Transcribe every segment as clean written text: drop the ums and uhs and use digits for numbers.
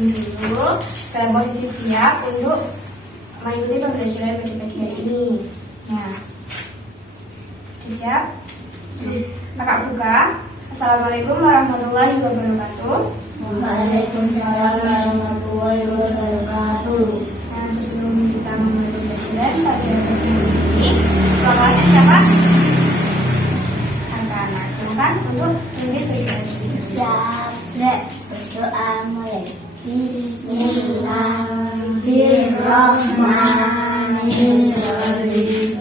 berbaring dulu dalam posisi siap untuk mengikuti pembelajaran pada pagi hari ini. Nah, sudah siap? Kakak buka. Assalamualaikum warahmatullahi wabarakatuh. Waalaikumsalam warahmatullahi wabarakatuh. Nah, sebelum kita memulai pembelajaran pada pagi hari ini, kelasnya siapa? Anak-anak, silakan untuk memimpin berdoa. Siap, berdoa mulai. Bismillahirrahmanirrahim.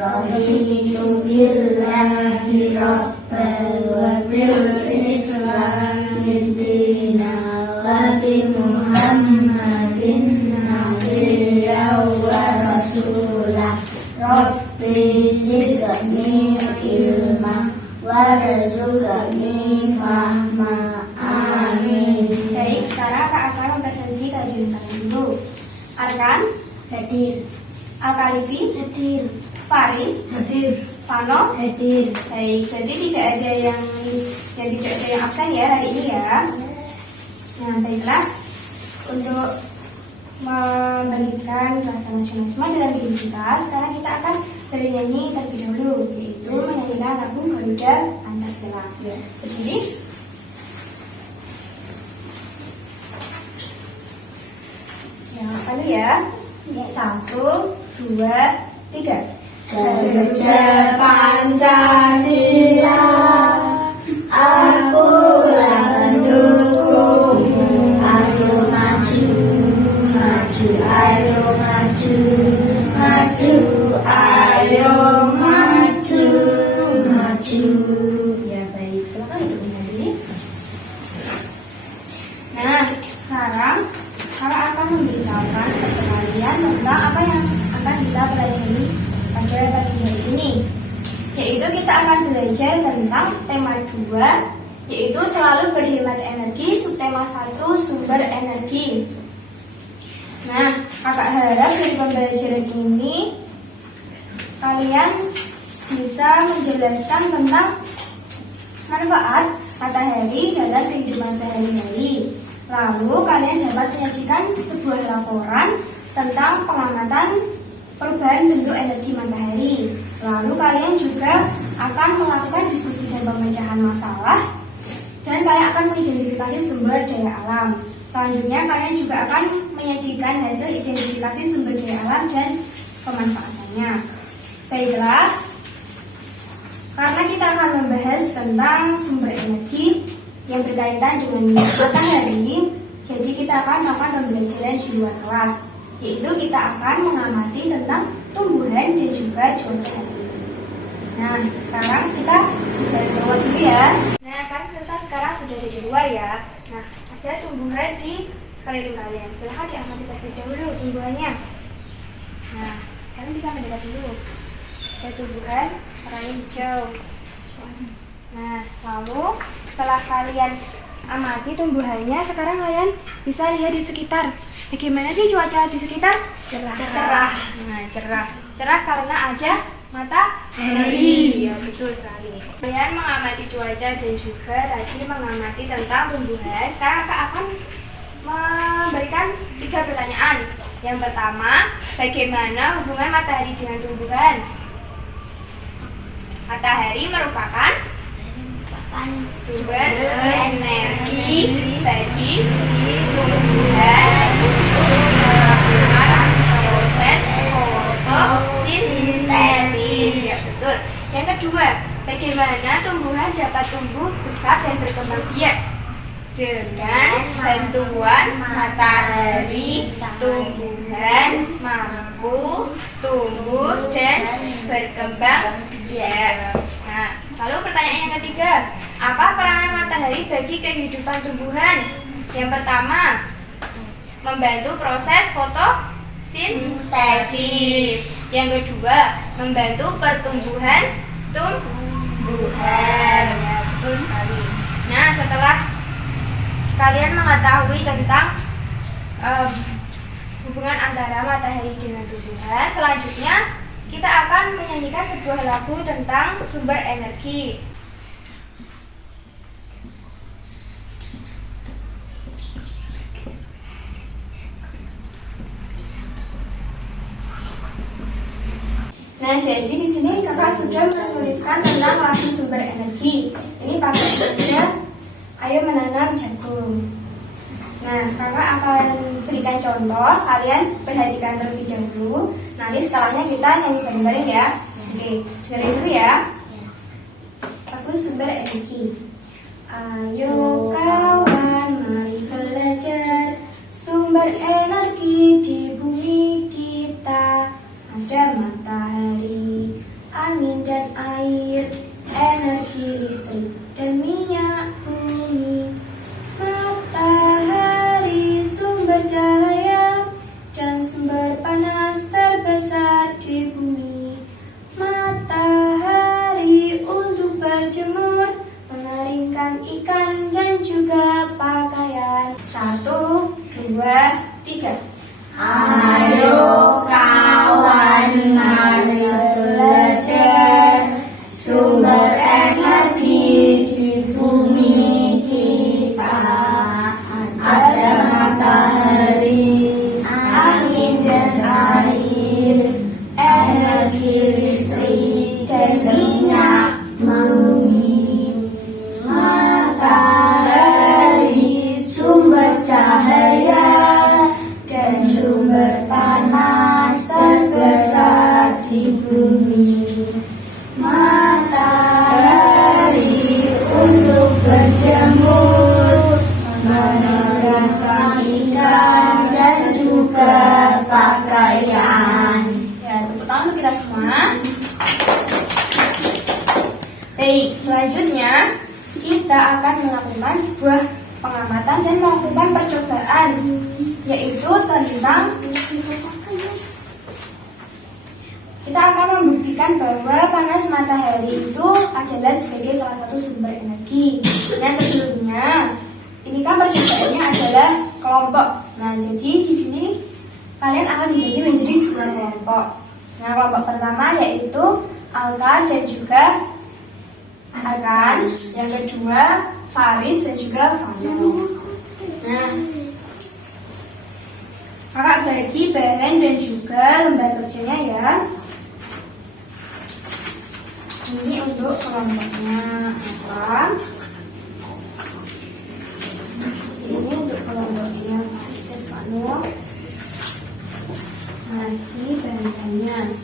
Raditu billahi rabban wa bil islami dinan wa bi Muhammadin nabiyyan wa rasulah. Rabbi zidni ilma warzuqni fahma. Amin. Baik, sekarang Kak akan mempresentasi kajian kali dulu. Arkan, Hadir. Al-Khalifi, Hadir. Faris, Hadir. Fano. Hadir. Baik, jadi tidak ada yang tidak ada yang absen ya hari ini ya. Nah, baiklah, untuk memberikan rasa nasionalisme dalam diri kita, sekarang kita akan bernyanyi terlebih dahulu, yaitu menyanyikan lagu Garuda Pancasila. Berdiri. Yang lalu ya. 1, 2, 3. Garuda Pancasila, akulah pendukungmu. Ayo maju, maju, ayo maju, maju, ayo maju, maju. Ya baik, silakan duduk kembali. Nah, sekarang kakak akan memberitahukan kepada kalian tentang apa yang akan kita pelajari pada pagi hari ini. Yaitu kita akan belajar tentang tema 2, yaitu selalu berhemat energi, subtema 1 sumber energi. Nah, kakak harap dari pembelajaran ini kalian bisa menjelaskan tentang manfaat matahari dalam kehidupan sehari-hari. Lalu kalian dapat menyajikan sebuah laporan tentang pengamatan perubahan bentuk energi matahari. Lalu kalian juga akan melakukan diskusi dan pemecahan masalah, dan kalian akan mengidentifikasi sumber daya alam. Selanjutnya kalian juga akan menyajikan hasil identifikasi sumber daya alam dan pemanfaatannya. Baiklah, karena kita akan membahas tentang sumber energi yang berkaitan dengan matahari, jadi kita akan melakukan pembelajaran di luar kelas, yaitu kita akan mengamati tentang tumbuhan dan juga cuaca hari ini. Nah, sekarang kita bisa keluar dulu ya. Nah, kan kita sekarang sudah ada di luar ya. Nah, ada tumbuhan di sekeliling kalian. Silahkan diamati terlebih dahulu tumbuhannya. Nah, kalian bisa mendekat dulu. Ada tumbuhan warna hijau. Nah, lalu setelah kalian amati tumbuhannya, sekarang kalian bisa lihat di sekitar. Bagaimana sih cuaca di sekitar? Cerah. Nah, cerah karena ada matahari. Ya, betul sekali. Kalian mengamati cuaca dan juga tadi mengamati tentang tumbuhan. Sekarang Kak akan memberikan 3 pertanyaan. Yang pertama, bagaimana hubungan matahari dengan tumbuhan? Matahari merupakan sumber energi bagi tumbuhan untuk melakukan proses fotosintesis. Ya, betul. Yang kedua, bagaimana tumbuhan dapat tumbuh besar dan berkembang biak? Dengan bantuan matahari, tumbuhan mampu tumbuh dan berkembang biak. Nah, lalu pertanyaan yang ketiga, apa peranan matahari bagi kehidupan tumbuhan? Yang pertama, membantu proses fotosintesis. Yang kedua, membantu pertumbuhan tumbuhan. Ya, betul sekali. Nah, setelah kalian mengetahui tentang hubungan antara matahari dengan tumbuhan, selanjutnya kita akan menyanyikan sebuah lagu tentang sumber energi. Nah, jadi di sini kakak sudah menuliskan tentang lagu sumber energi. Ini pakai metode ayo menanam jagung. Nah, kakak akan berikan contoh, kalian perhatikan terlebih dahulu. Nanti setelahnya kita nyanyi bareng-bareng ya. Oke, dengerin dulu ya. Lagu sumber energi. Ayo kawan, mari belajar sumber energi di bumi kita. Ada matahari, angin dan air, energi listrik dan minyak bumi. Matahari sumber cahaya dan sumber panas terbesar di bumi. Matahari untuk berjemur, mengeringkan ikan dan juga pakaian. 1, 2, 3. Ayo kawan, mari belajar sumber energi di bumi kita. Ada matahari, angin dan air, energi listrik dan minyak bumi. Matahari sumber cahaya dan sumber panas terbesar di bumi. Matahari untuk berjemur, menerangi ikan dan juga pakaian. Ya, tepuk tangan untuk kita semua. Baik, selanjutnya kita akan melakukan sebuah pengamatan dan melakukan percobaan, yaitu tentang kita akan membuktikan bahwa panas matahari itu adalah sebagai salah satu sumber energi. Nah, sebelumnya ini kan percobaannya adalah kelompok. Nah, jadi di sini kalian akan dibagi menjadi 2 kelompok. Nah, kelompok pertama yaitu Alka dan juga Arkan. Yang kedua Faris dan juga Fano. Nah, kakak bagi bahan dan juga lembar kerjanya ya. Ini untuk kelompoknya apa? Ini untuk kelompoknya Stefano. Nah, ini bahan-bahannya.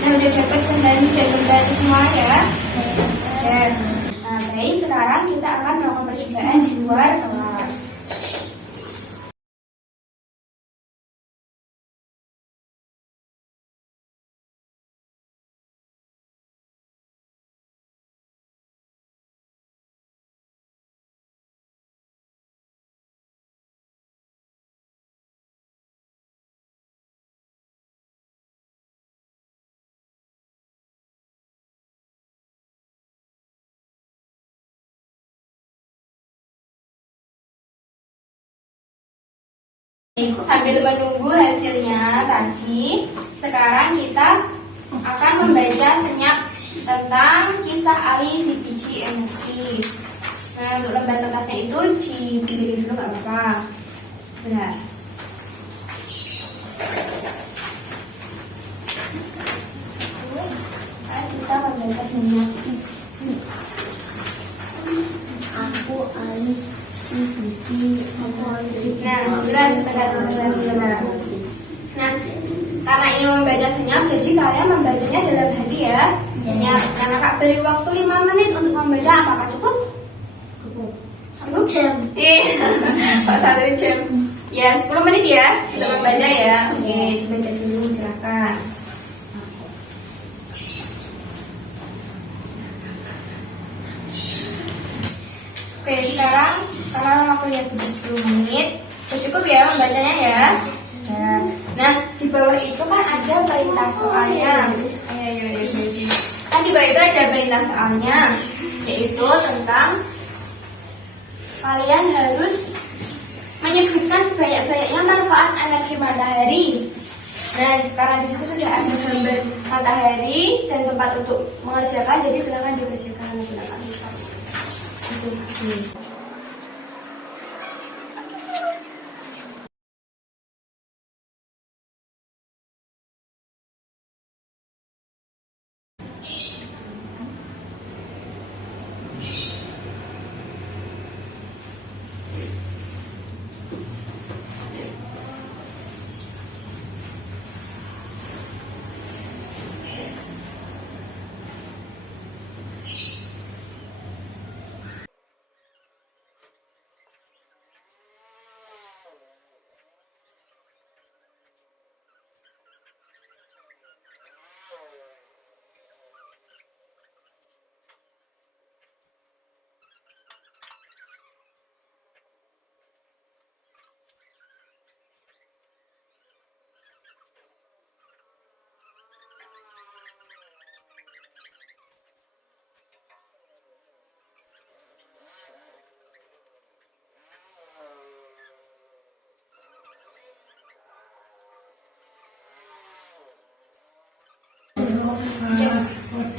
Nah, udah dapat kendali dan kendali semua ya. Ya. Nah, baik, sekarang kita akan melakukan percobaan di luar kelas. Sambil menunggu hasilnya tadi, sekarang kita akan membaca senyap tentang kisah Ali si biji energi. Nah, untuk lembar kertasnya itu dipilih dulu nggak apa-apa. Benar. Bisa membaca senyap. Aku Ali si biji. Nah, sebentar. Nah, karena ini membaca senyap, jadi kalian membacanya dalam hati ya. Senyap. Nah, kakak beri waktu 5 menit untuk membaca. Apakah cukup? Cukup? Jam. Iya. Pak 1 jam. Ya, 10 menit ya untuk membaca ya. Oke, dibaca dulu silakan. Oke, sekarang karena waktunya sudah 10 menit, cukup ya membacanya ya. Nah, di bawah itu kan ada perintah soalnya. Kan di bawah itu ada perintah soalnya, yaitu tentang kalian harus menyebutkan sebanyak-banyaknya manfaat energi matahari. Nah, karena di situ sudah ada gambar matahari dan tempat untuk mengerjakan, jadi silakan dikerjakan menggunakan pisau. Terima kasih.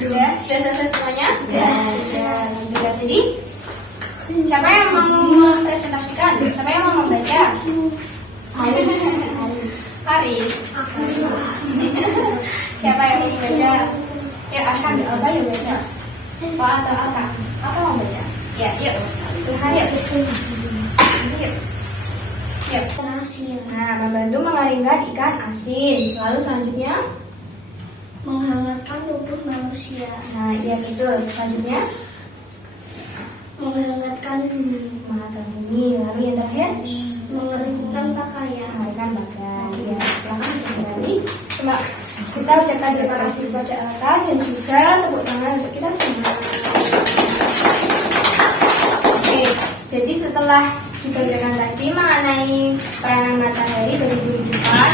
Sudah selesai semuanya? Sudah. Jadi, siapa yang mau mempresentasikan? Siapa yang mau membaca? Haris. Siapa yang mau membaca? Ya, akan apa yang baca? Pak atau Aka? Apa mau baca? Ya, yuk. Yuk. Yuk. Nah, membantu mengeringkan ikan asin. Lalu selanjutnya menghangatkan tubuh manusia. Nah, iya betul. Selanjutnya Menghangatkan bumi. menghangatkan bumi. Lalu yang terakhir Mengeringkan pakaian. menghangatkan badan. Ya, silakan kembali. Coba kita ucapkan terima kasih kepada Aka dan juga tepuk tangan untuk kita semua. Oke, jadi setelah dibacakan tadi mengenai peranan matahari dari kehidupan,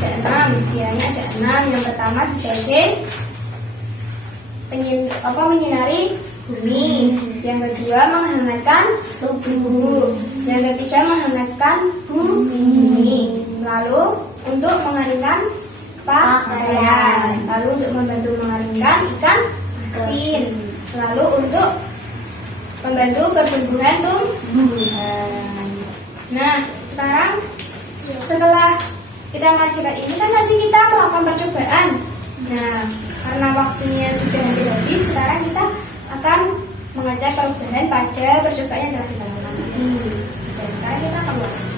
ada 6, sekiranya ada 6. Yang pertama sebagai menyinari bumi. Yang kedua menghangatkan tubuh. Yang ketiga menghangatkan bumi. Lalu untuk mengeringkan pakaian. Lalu untuk membantu mengeringkan ikan asin. Lalu untuk membantu pertumbuhan tumbuhan. Nah, sekarang setelah kita mengerjakan ini kan nanti kita melakukan percobaan. Nah, karena waktunya sudah habis, sekarang kita akan mengajak perubahan pada percobaan yang telah kita lakukan tadi. Dan sekarang kita akan melakukan.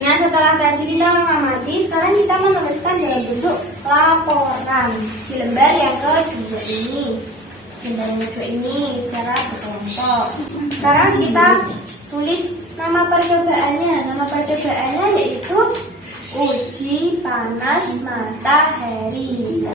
Nah, setelah tadi kita mengamati, sekarang kita menuliskan dalam bentuk laporan di lembar yang kedua ini. Lembar yang kedua ini secara berkelompok. Sekarang kita tulis nama percobaannya. Nama percobaannya yaitu uji panas matahari.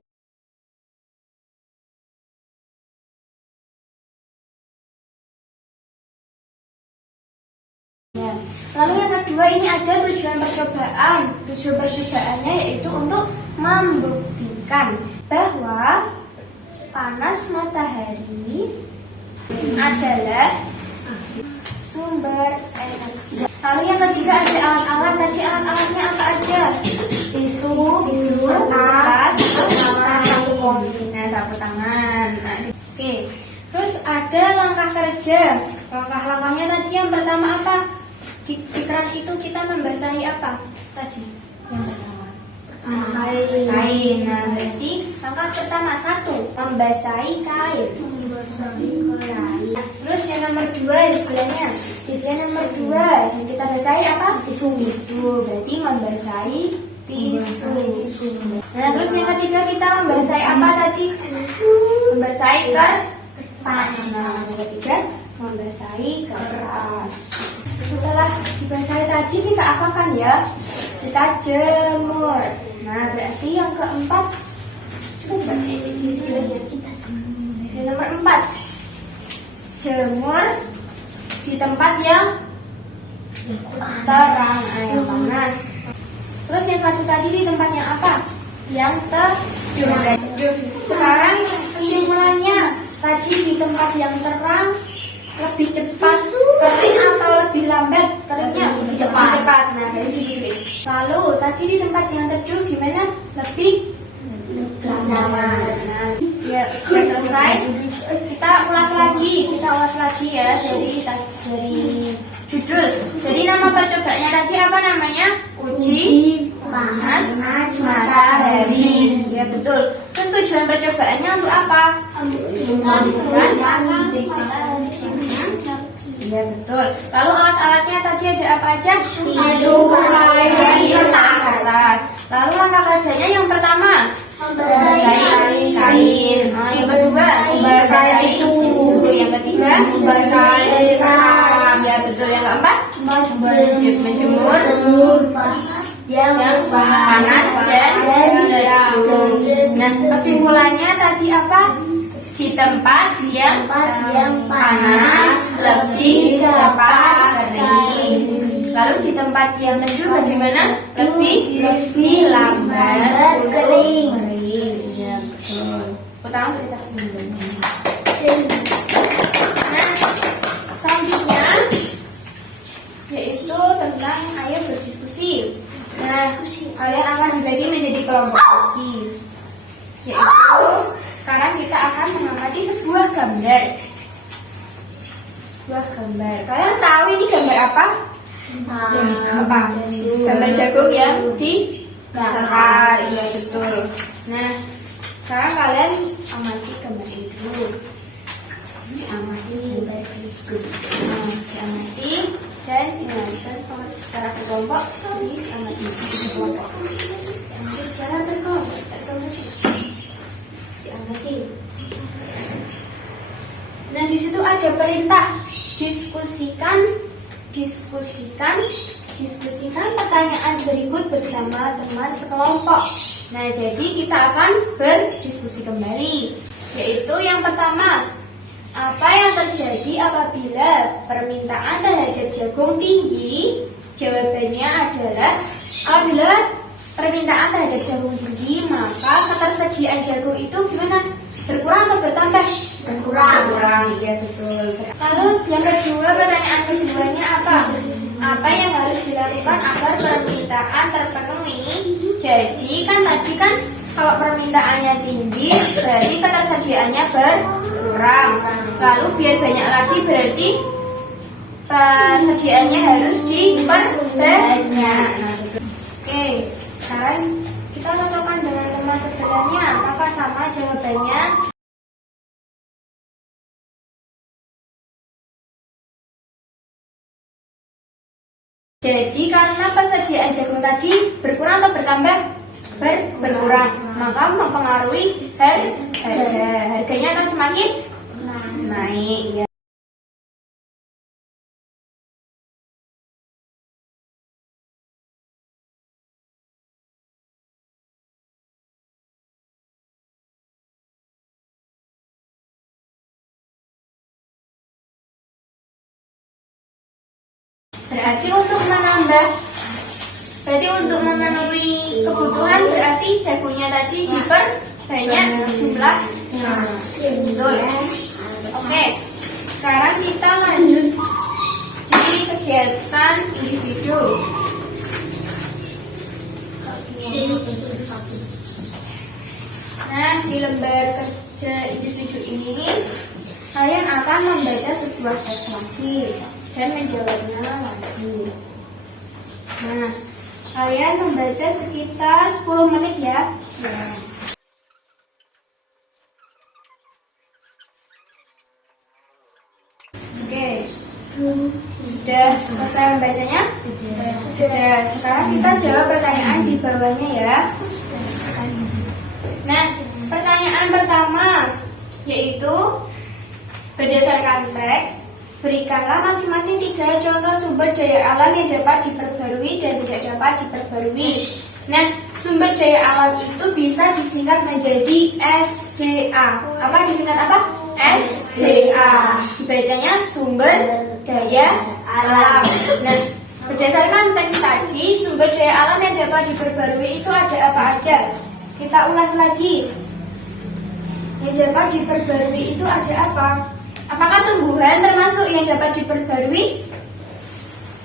Ya. Lalu yang kedua ini ada tujuan percobaan. Tujuan percobaannya yaitu untuk membuktikan bahwa panas matahari adalah sumber energi. Lalu yang ketiga ada alat-alat. Tadi alat-alatnya apa aja? Tisu, kertas, sapu tangan. Nah, oke. Terus ada langkah kerja. Langkah-langkahnya tadi yang pertama apa? Di keran itu kita membasahi apa tadi? Yang pertama Kain. Nah, berarti langkah pertama 1, membasahi kain. Terus yang nomor 2 di sebelahnya. Tisu yang nomor 2 yang kita basahi apa? Tisu. Berarti membasahi tisu. Nah, terus yang ketiga kita membasahi apa tadi? Membasahi kertas. Nah, yang ketiga membasahi kertas. Setelah dibasahi tadi kita apakan ya? Kita jemur. Nah, berarti yang keempat coba ini di sebelahnya kita jemur. Yang nomor 4, jemur di tempat yang terang, yang panas. Terus yang satu tadi di tempat yang apa? Yang teduh. Sekarang kesimpulannya, tadi di tempat yang terang lebih cepat kering atau lebih lambat keringnya? Lebih cepat. Nah, dari ditulis. Lalu tadi di tempat yang teduh gimana? Lebih lama. Nah, ya selesai. Kita ulas lagi ya dari judul. Jadi nama percobaannya tadi apa namanya? Uji panas matahari. Ya betul. Terus tujuan percobaannya untuk apa? Ya betul. Lalu alat-alatnya tadi ada apa aja? Tisu, kertas. Lalu langkah kerjanya yang pertama membasahi kain. Yang kedua membasahi tisu. Yang ketiga membasahi kertas. Ya betul. Yang keempat menjemur yang panas dan teduh. Nah, kesimpulannya tadi apa? Di tempat yang panas lebih cepat kering. Lalu di tempat yang teduh bagaimana? Lebih lambat untuk kering. Ya betul. Pertama kita sebelumnya. Nah, selanjutnya yaitu tentang ayo berdiskusi. Nah, kalian akan dibagi menjadi kelompok lagi. Yaitu sekarang kita akan mengamati sebuah gambar. Kalian tahu ini gambar apa? Gambar jagung yang dibakar. Iya betul. Nah, sekarang kalian amati gambar ini dulu. Diamati dan ingatkan secara berkelompok. Diamati secara berkelompok. Nah, di situ ada perintah diskusikan pertanyaan berikut bersama teman sekelompok. Nah, jadi kita akan berdiskusi kembali. Yaitu yang pertama, apa yang terjadi apabila permintaan terhadap jagung tinggi? Jawabannya adalah apabila permintaan terhadap jagung tinggi, maka ketersediaan jagung itu gimana? Berkurang atau bertambah? Berkurang, iya betul. Lalu yang kedua, pertanyaan keduanya apa? Apa yang harus dilakukan agar permintaan terpenuhi? Jadi kan tadi kan kalau permintaannya tinggi, berarti ketersediaannya berkurang. Lalu biar banyak lagi berarti persediaannya harus diperbanyak. Nah, oke, sekarang kita lakukan dengan teman sebelahnya. Apakah sama jawabannya? Jadi karena persediaan jagung tadi berkurang atau bertambah? Berkurang, maka mempengaruhi harganya akan semakin naik. Ya. Berarti untuk memenuhi kebutuhan berarti jagungnya tadi diperbanyak jumlahnya. Betul. Oke, sekarang kita lanjut di kegiatan individu. Nah, di lembar kerja individu ini kalian akan membaca sebuah teks lagi dan menjawabnya lagi. Nah, Kalian membaca sekitar 10 menit ya. Oke, sudah selesai membacanya? Sudah. Sekarang kita jawab pertanyaan di bawahnya ya. Nah, pertanyaan pertama yaitu berdasarkan teks, berikanlah masing-masing 3 contoh sumber daya alam yang dapat diperbarui dan tidak dapat diperbarui. Nah, sumber daya alam itu bisa disingkat menjadi SDA. Apa disingkat apa? SDA. Dibacanya sumber daya alam. Nah, berdasarkan teks tadi, sumber daya alam yang dapat diperbarui itu ada apa aja? Kita ulas lagi. Yang dapat diperbarui itu ada apa? Apakah tumbuhan termasuk yang dapat diperbarui?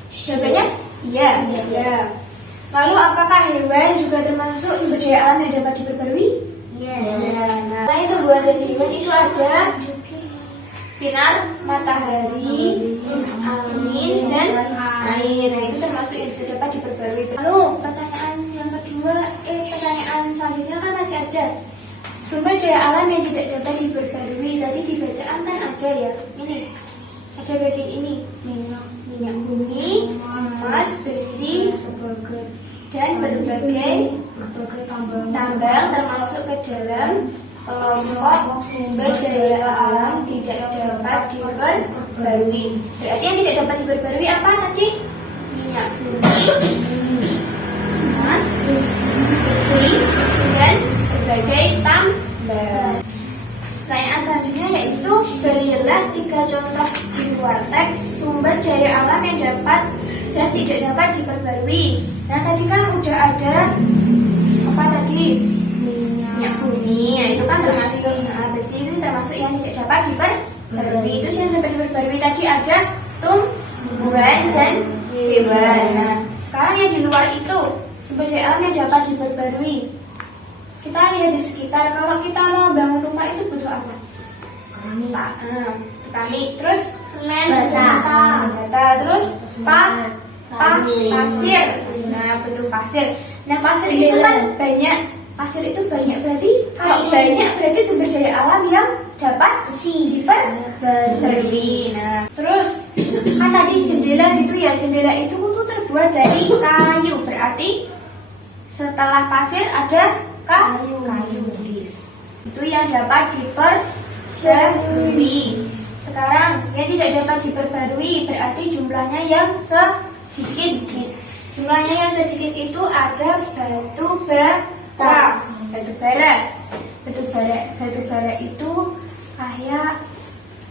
Jawabannya iya. Lalu apakah hewan juga termasuk sumber daya alam yang dapat diperbarui? Iya. Nah, selain tumbuhan dan hewan itu ada sinar matahari, angin, dan air. Nah, itu termasuk yang dapat diperbarui. Lalu pertanyaan yang kedua, pertanyaan selanjutnya kan masih ada sumber daya alam yang tidak dapat diperbarui. Tadi di bacaan kan ada ya, ini ada bagian ini, minyak bumi, emas, besi, dan berbagai tambang termasuk ke dalam kelompok sumber daya alam tidak dapat diperbarui. Berarti yang tidak dapat diperbarui apa tadi? Minyak bumi, emas, besi, dan berbagai tambang. Pertanyaan selanjutnya yaitu berilah 3 contoh di luar teks sumber daya alam yang dapat dan tidak dapat diperbarui. Nah, tadi kan udah ada apa tadi? Minyak bumi. Nah, itu kan termasuk besi itu termasuk yang tidak dapat diperbarui. Itu yang dapat diperbarui tadi ada tumbuhan dan hewan. Nah, sekarang yang di luar itu sumber daya alam yang dapat diperbarui. Kita lihat di sekitar, kalau kita mau bangun rumah itu butuh apa? Keramik, terus semen, bata, terus pasir. Nah, butuh pasir. Nah, pasir itu kan banyak. Pasir itu banyak berarti kalau banyak berarti sumber daya alam yang dapat diperbarui. Nah, terus kan tadi jendela gitu ya, jendela itu tuh terbuat dari kayu. Berarti setelah pasir ada kayu. Itu yang dapat diperbarui. Sekarang yang tidak dapat diperbarui berarti jumlahnya yang sedikit. Jumlahnya yang sedikit itu ada batu bara. Batu bara itu kayak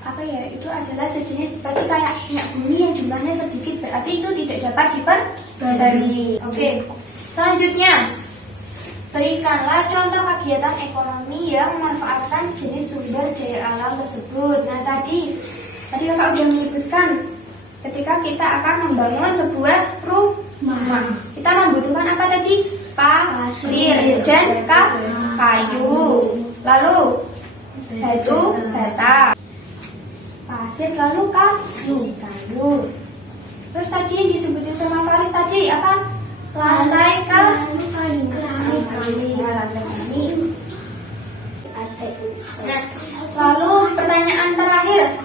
apa ya? Itu adalah sejenis seperti kayak minyak bumi yang jumlahnya sedikit, berarti itu tidak dapat diperbarui. Oke. Selanjutnya, berikanlah contoh kegiatan ekonomi yang memanfaatkan jenis sumber daya alam tersebut. Nah, tadi kakak udah menyebutkan ketika kita akan membangun sebuah rumah, kita membutuhkan apa tadi? Pasir dan kayu. Lalu batu bata, pasir, lalu kayu. Terus tadi yang disebutin sama Faris tadi apa? Lantai kayu. Nah, lalu pertanyaan terakhir,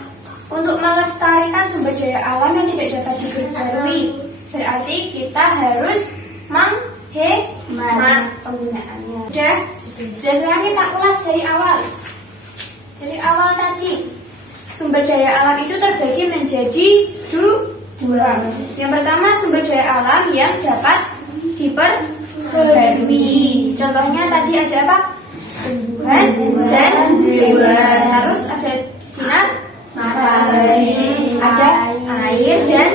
untuk melestarikan sumber daya alam yang tidak dapat diperbarui, berarti kita harus menghemat penggunaannya. Sudah sekarang kita ulas dari awal. Dari awal tadi, sumber daya alam itu terbagi menjadi dua. Yang pertama sumber daya alam yang dapat diperbarui. Contohnya tadi ada apa? Tumbuhan dan hewan. Terus ada sinar matahari, ada air dan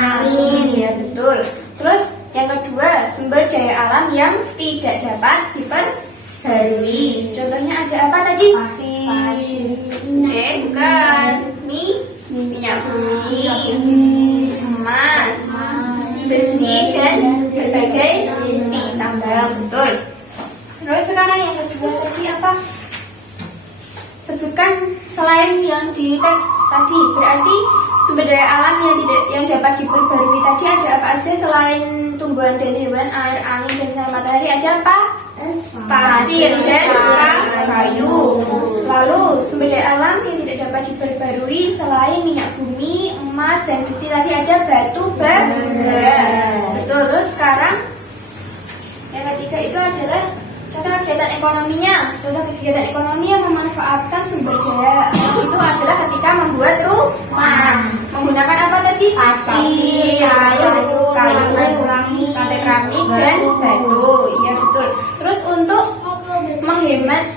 angin. Ya betul. Terus yang kedua sumber daya alam yang tidak dapat diperbarui. Contohnya ada apa tadi? Pasir. Bukan. Minyak bumi, emas, besi dan berbagai tambang. Betul. Terus sekarang yang kedua tadi apa? Sebutkan selain yang di teks tadi. Berarti sumber daya alam yang dapat diperbarui tadi ada apa apa aja selain tumbuhan dan hewan, air, angin, dan sinar matahari ada apa? Pasir dan kayu. Lalu sumber daya alam yang tidak dapat diperbarui selain minyak bumi, emas, dan besi tadi ada batu bara. Betul. Terus sekarang yang ketiga itu adalah contoh kegiatan ekonominya. Contoh kegiatan ekonomi yang memanfaatkan sumber daya alam itu adalah ketika membuat rumah. Menggunakan apa tadi? Pasir, kayu, lantai keramik, dan batu. Iya betul. Terus untuk menghemat,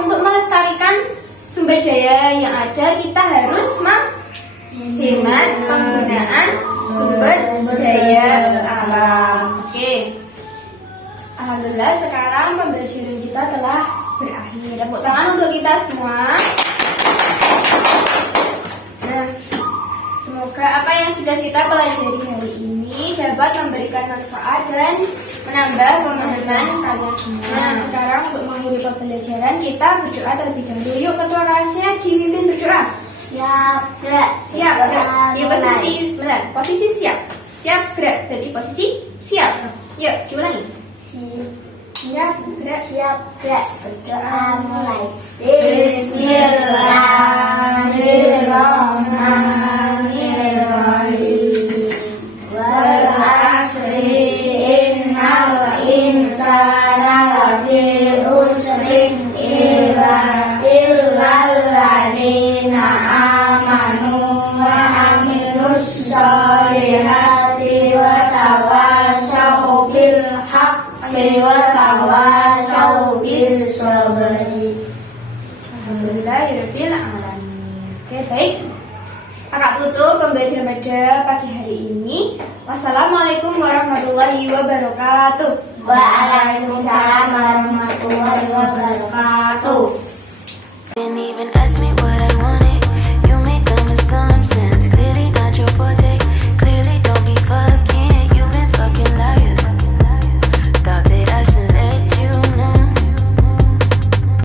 untuk melestarikan sumber daya yang ada, kita harus menghemat penggunaan sumber daya alam. Oke. Alhamdulillah sekarang pembelajaran kita telah berakhir. Tepuk tangan untuk kita semua. Nah, semoga apa yang sudah kita pelajari hari ini dapat memberikan manfaat dan menambah pemahaman kalian semua. Nah, sekarang untuk mengakhiri pembelajaran kita berdoa terlebih dahulu. Yuk, ketua rahasia dipimpin berdoa. Siap, gerak. Di posisi, sebentar. Posisi siap. Siap, gerak. Berarti posisi siap. Yuk, diulangi. Siap, gerak. Berdoa mulai. Bismillahirrahmanirrahim. Wal asri innal insana lafi usrin illal ladzina amanu wa amilus solihati wa tawassaw bil haqqi wa tawassaw bis sabri. Alhamdulillahirabbil alamin. Oke, baik. Kakak tutup pembelajaran pada pagi hari ini. Wassalamualaikum warahmatullahi wabarakatuh. Waalaikumsalam warahmatullahi wabarakatuh. Didn't even